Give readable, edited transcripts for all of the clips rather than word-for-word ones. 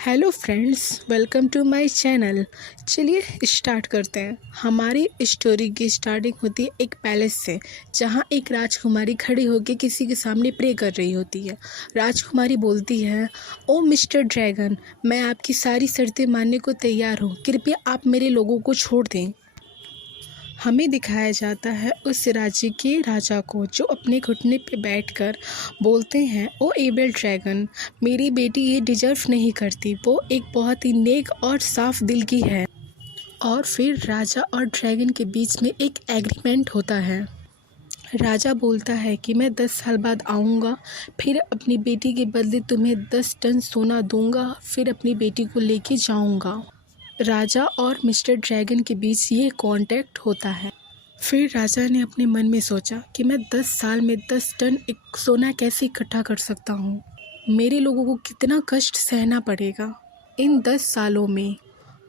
Hello friends, welcome to my channel. चलिए start करते हैं। हमारी स्टोरी की स्टार्टिंग होती है एक पैलेस से, जहां एक राजकुमारी खड़ी होकर किसी के सामने प्रे कर रही होती है। राजकुमारी बोलती है, ओ मिस्टर ड्रैगन, मैं आपकी सारी शर्तें मानने को तैयार हूँ, कृपया आप मेरे लोगों को छोड़ दें। हमें दिखाया जाता है उस राज्य के राजा को, जो अपने घुटने पे बैठकर बोलते हैं, ओ एबल ड्रैगन, मेरी बेटी ये डिजर्व नहीं करती, वो एक बहुत ही नेक और साफ दिल की है। और फिर राजा और ड्रैगन के बीच में एक एग्रीमेंट होता है। राजा बोलता है कि मैं 10 साल बाद आऊँगा, फिर अपनी बेटी के बदले तुम्हें 10 टन सोना दूंगा, फिर अपनी बेटी को लेके जाऊँगा। राजा और मिस्टर ड्रैगन के बीच ये कॉन्टैक्ट होता है। फिर राजा ने अपने मन में सोचा कि मैं 10 साल में 10 टन एक सोना कैसे इकट्ठा कर सकता हूँ। मेरे लोगों को कितना कष्ट सहना पड़ेगा इन 10 सालों में।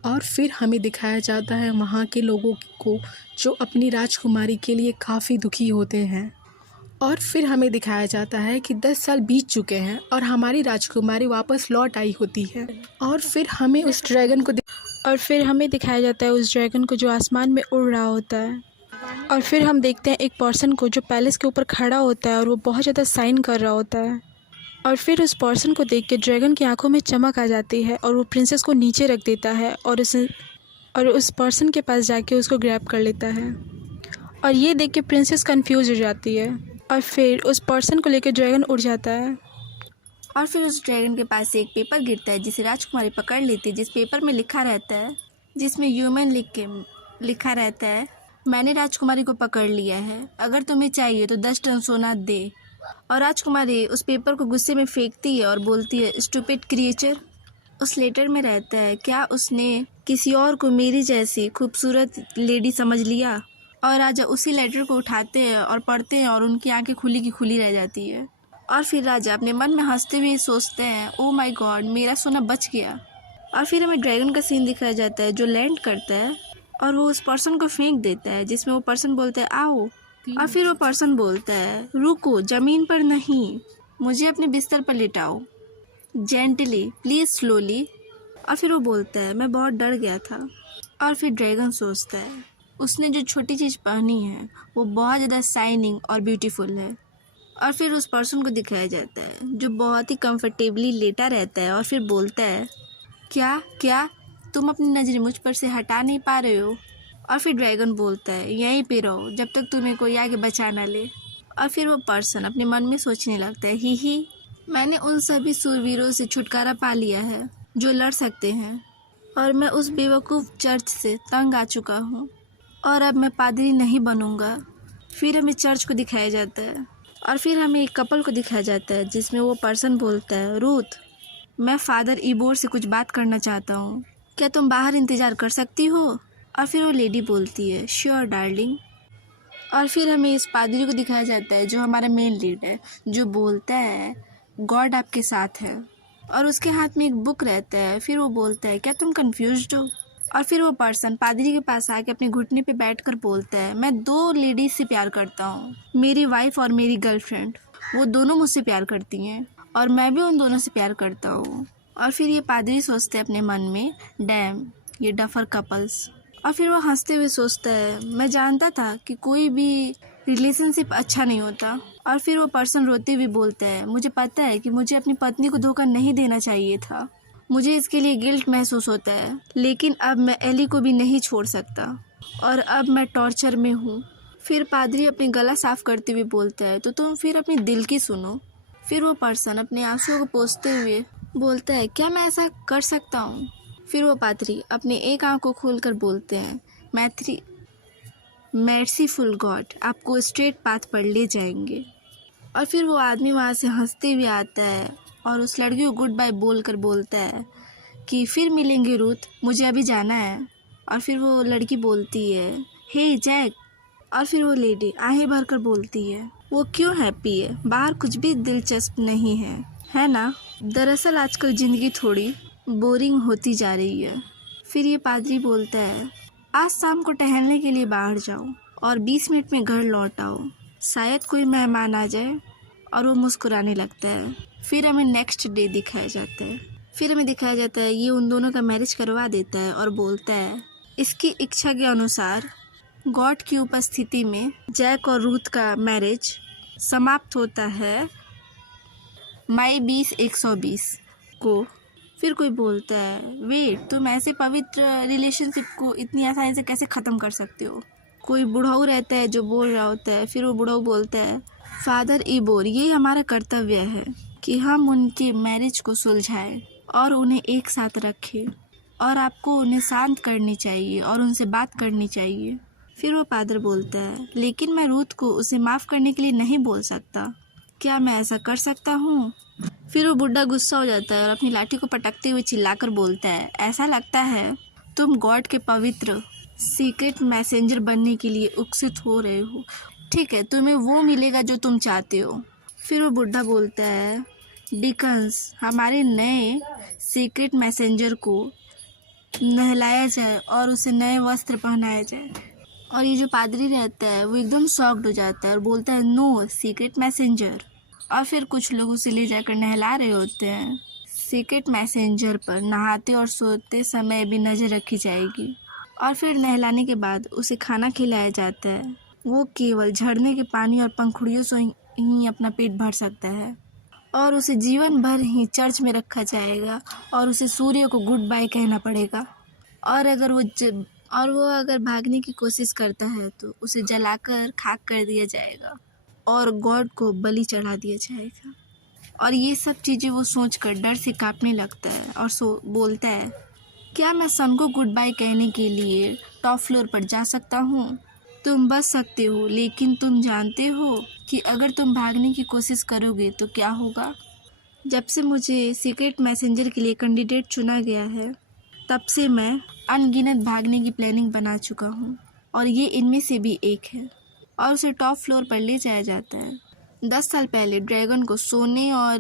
और फिर हमें दिखाया जाता है वहाँ के लोगों को, जो अपनी राजकुमारी के लिए काफ़ी दुखी होते हैं। और फिर हमें दिखाया जाता है कि 10 साल बीत चुके हैं और हमारी राजकुमारी वापस लौट आई होती है। और फिर हमें दिखाया जाता है उस ड्रैगन को जो आसमान में उड़ रहा होता है। और फिर हम देखते हैं एक पर्सन को जो पैलेस के ऊपर खड़ा होता है और वो बहुत ज़्यादा साइन कर रहा होता है। और फिर उस पर्सन को देख के ड्रैगन की आंखों में चमक आ जाती है और वो प्रिंसेस को नीचे रख देता है और उस पर्सन के पास जाके उसको ग्रैब कर लेता है। और ये देख के प्रिंसेस कंफ्यूज हो जाती है और फिर उस पर्सन को लेकर ड्रैगन उड़ जाता है। और फिर उस ड्रैगन के पास से एक पेपर गिरता है, जिसे राजकुमारी पकड़ लेती है, जिस पेपर में लिखा रहता है, जिसमें ह्यूमन लिखा रहता है, मैंने राजकुमारी को पकड़ लिया है, अगर तुम्हें चाहिए तो 10 टन सोना दे। और राजकुमारी उस पेपर को गुस्से में फेंकती है और बोलती है, स्टूपिड क्रिएचर। उस लेटर में रहता है, क्या उसने किसी और को मेरी जैसी खूबसूरत लेडी समझ लिया? और राजा उसी लेटर को उठाते हैं और पढ़ते हैं और उनकी आंखें खुली की खुली रह जाती है। और फिर राजा अपने मन में हंसते हुए सोचते हैं, ओ माय गॉड, मेरा सोना बच गया। और फिर हमें ड्रैगन का सीन दिखाया जाता है, जो लैंड करता है और वो उस पर्सन को फेंक देता है, जिसमें वो पर्सन बोलता है, आओ। और फिर वो पर्सन बोलता है, रुको, ज़मीन पर नहीं, मुझे अपने बिस्तर पर लिटाओ, जेंटली प्लीज़, स्लोली। और फिर वो बोलता है, मैं बहुत डर गया था। और फिर ड्रैगन सोचता है, उसने जो छोटी चीज़ पहनी है वो बहुत ज़्यादा शाइनिंग और ब्यूटीफुल है। और फिर उस पर्सन को दिखाया जाता है जो बहुत ही कंफर्टेबली लेटा रहता है और फिर बोलता है, क्या क्या तुम अपनी नज़रें मुझ पर से हटा नहीं पा रहे हो? और फिर ड्रैगन बोलता है, यहीं पे रहो जब तक तुम्हें कोई आगे बचा ना ले। और फिर वो पर्सन अपने मन में सोचने लगता है, ही मैंने उन सभी शूरवीरों से छुटकारा पा लिया है जो लड़ सकते हैं, और मैं उस बेवकूफ़ चर्च से तंग आ चुका हूँ, और अब मैं पादरी नहीं बनूंगा। फिर हमें चर्च को दिखाया जाता है और फिर हमें एक कपल को दिखाया जाता है, जिसमें वो पर्सन बोलता है, रूथ, मैं फादर इबोर से कुछ बात करना चाहता हूँ, क्या तुम बाहर इंतज़ार कर सकती हो? और फिर वो लेडी बोलती है, श्योर डार्लिंग। और फिर हमें इस पादरी को दिखाया जाता है जो हमारा मेन लीड है, जो बोलता है, गॉड आपके साथ है, और उसके हाथ में एक बुक रहता है। फिर वो बोलता है, क्या तुम कन्फ्यूज्ड हो? और फिर वो पर्सन पादरी के पास आके अपने घुटने पे बैठकर बोलता है, मैं 2 लेडीज से प्यार करता हूँ, मेरी वाइफ और मेरी गर्लफ्रेंड, वो दोनों मुझसे प्यार करती हैं और मैं भी उन दोनों से प्यार करता हूँ। और फिर ये पादरी सोचते हैं अपने मन में, डैम, ये डफर कपल्स। और फिर वो हंसते हुए सोचता है, मैं जानता था कि कोई भी रिलेशनशिप अच्छा नहीं होता। और फिर वो पर्सन रोते हुए बोलता है, मुझे पता है कि मुझे अपनी पत्नी को धोखा नहीं देना चाहिए था, मुझे इसके लिए गिल्ट महसूस होता है, लेकिन अब मैं एली को भी नहीं छोड़ सकता और अब मैं टॉर्चर में हूँ। फिर पादरी अपने गला साफ करते हुए बोलता है, तो तुम फिर अपने दिल की सुनो। फिर वो पर्सन अपने आंसुओं को पोंछते हुए बोलता है, क्या मैं ऐसा कर सकता हूँ? फिर वो पादरी अपने एक आंख को खोलकर बोलते हैं, मर्सीफुल गॉड आपको स्ट्रेट पाथ पर ले जाएंगे। और फिर वो आदमी वहाँ से हंसते हुए आता है और उस लड़की को गुड बाय बोलकर बोलता है कि फिर मिलेंगे रूथ, मुझे अभी जाना है। और फिर वो लड़की बोलती है, हे जैक। और फिर वो लेडी आहें भरकर बोलती है, वो क्यों हैप्पी है, बाहर कुछ भी दिलचस्प नहीं है ना? दरअसल आजकल ज़िंदगी थोड़ी बोरिंग होती जा रही है। फिर ये पादरी बोलता है, आज शाम को टहलने के लिए बाहर जाओ और 20 मिनट में घर लौट आओ, शायद कोई मेहमान आ जाए। और वो मुस्कुराने लगता है। फिर हमें नेक्स्ट डे दिखाया जाता है। फिर हमें दिखाया जाता है ये उन दोनों का मैरिज करवा देता है और बोलता है इसकी इच्छा के अनुसार गॉड की उपस्थिति में जैक और रूथ का मैरिज समाप्त होता है मई 20/120 को। फिर कोई बोलता है वेट, तुम ऐसे पवित्र रिलेशनशिप को इतनी आसानी से कैसे ख़त्म कर सकते हो। कोई बुढ़ाऊ रहता है जो बोल रहा होता है। फिर वो बुढ़ाऊ बोलता है फादर इबोर, ये हमारा कर्तव्य है कि हम उनके मैरिज को सुलझाएं और उन्हें एक साथ रखें और आपको उन्हें शांत करनी चाहिए और उनसे बात करनी चाहिए। फिर वो फादर बोलता है लेकिन मैं रूथ को उसे माफ़ करने के लिए नहीं बोल सकता, क्या मैं ऐसा कर सकता हूँ। फिर वो बुढ़ा गुस्सा हो जाता है और अपनी लाठी को पटकते हुए चिल्लाकर बोलता है ऐसा लगता है तुम गॉड के पवित्र सीक्रेट मैसेंजर बनने के लिए उत्सुक हो रहे हो। ठीक है, तुम्हें वो मिलेगा जो तुम चाहते हो। फिर वो बुढ़ा बोलता है डिकन्स, हमारे नए सीक्रेट मैसेंजर को नहलाया जाए और उसे नए वस्त्र पहनाया जाए। और ये जो पादरी रहता है वो एकदम शॉक्ड हो जाता है और बोलता है नो सीक्रेट मैसेंजर। और फिर कुछ लोग उसे ले जाकर नहला रहे होते हैं। सीक्रेट मैसेंजर पर नहाते और सोते समय भी नज़र रखी जाएगी। और फिर नहलाने के बाद उसे खाना खिलाया जाता है। वो केवल झरने के पानी और पंखुड़ियों से ही अपना पेट भर सकता है। और उसे जीवन भर ही चर्च में रखा जाएगा और उसे सूर्य को गुड बाय कहना पड़ेगा। और अगर वो अगर भागने की कोशिश करता है तो उसे जलाकर खाक कर दिया जाएगा और गॉड को बलि चढ़ा दिया जाएगा। और ये सब चीज़ें वो सोचकर डर से कांपने लगता है और बोलता है क्या मैं सन को गुड बाय कहने के लिए टॉप फ्लोर पर जा सकता हूँ। तुम बच सकते हो, लेकिन तुम जानते हो कि अगर तुम भागने की कोशिश करोगे तो क्या होगा। जब से मुझे सीक्रेट मैसेंजर के लिए कैंडिडेट चुना गया है तब से मैं अनगिनत भागने की प्लानिंग बना चुका हूँ और ये इनमें से भी एक है। और उसे टॉप फ्लोर पर ले जाया जाता है। 10 साल पहले ड्रैगन को सोने और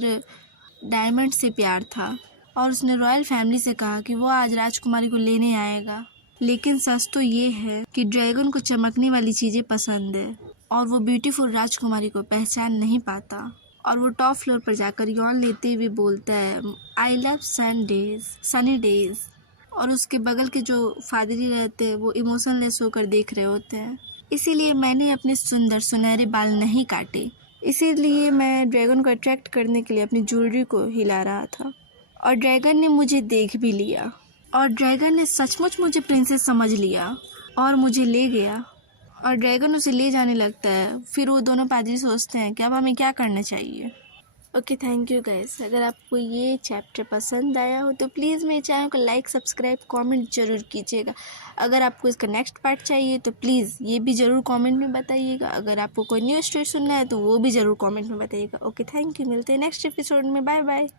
डायमंड से प्यार था और उसने रॉयल फैमिली से कहा कि वो आज राजकुमारी को लेने आएगा। लेकिन सच तो ये है कि ड्रैगन को चमकने वाली चीज़ें पसंद है और वो ब्यूटीफुल राजकुमारी को पहचान नहीं पाता। और वो टॉप फ्लोर पर जाकर यौन लेते हुए बोलता है आई लव सनी डेज। और उसके बगल के जो फादरी रहते हैं वो इमोशनलेस होकर देख रहे होते हैं। इसीलिए मैंने अपने सुंदर सुनहरे बाल नहीं काटे, इसीलिए मैं ड्रैगन को अट्रैक्ट करने के लिए अपनी ज्वेलरी को हिला रहा था। और ड्रैगन ने मुझे देख भी लिया और ड्रैगन ने सचमुच मुझे प्रिंसेस समझ लिया और मुझे ले गया। और ड्रैगन उसे ले जाने लगता है। फिर वो दोनों पादरी सोचते हैं कि अब हमें क्या करना चाहिए। Okay, thank you guys. अगर आपको ये चैप्टर पसंद आया हो तो प्लीज़ मेरे चैनल को लाइक, सब्सक्राइब, कमेंट ज़रूर कीजिएगा। अगर आपको इसका नेक्स्ट पार्ट चाहिए तो प्लीज़ ये भी ज़रूर कमेंट में बताइएगा। अगर आपको कोई न्यू स्टोरी सुनना है तो वो भी ज़रूर कमेंट में बताइएगा। Okay, thank you. मिलते हैं नेक्स्ट एपिसोड में। Bye bye.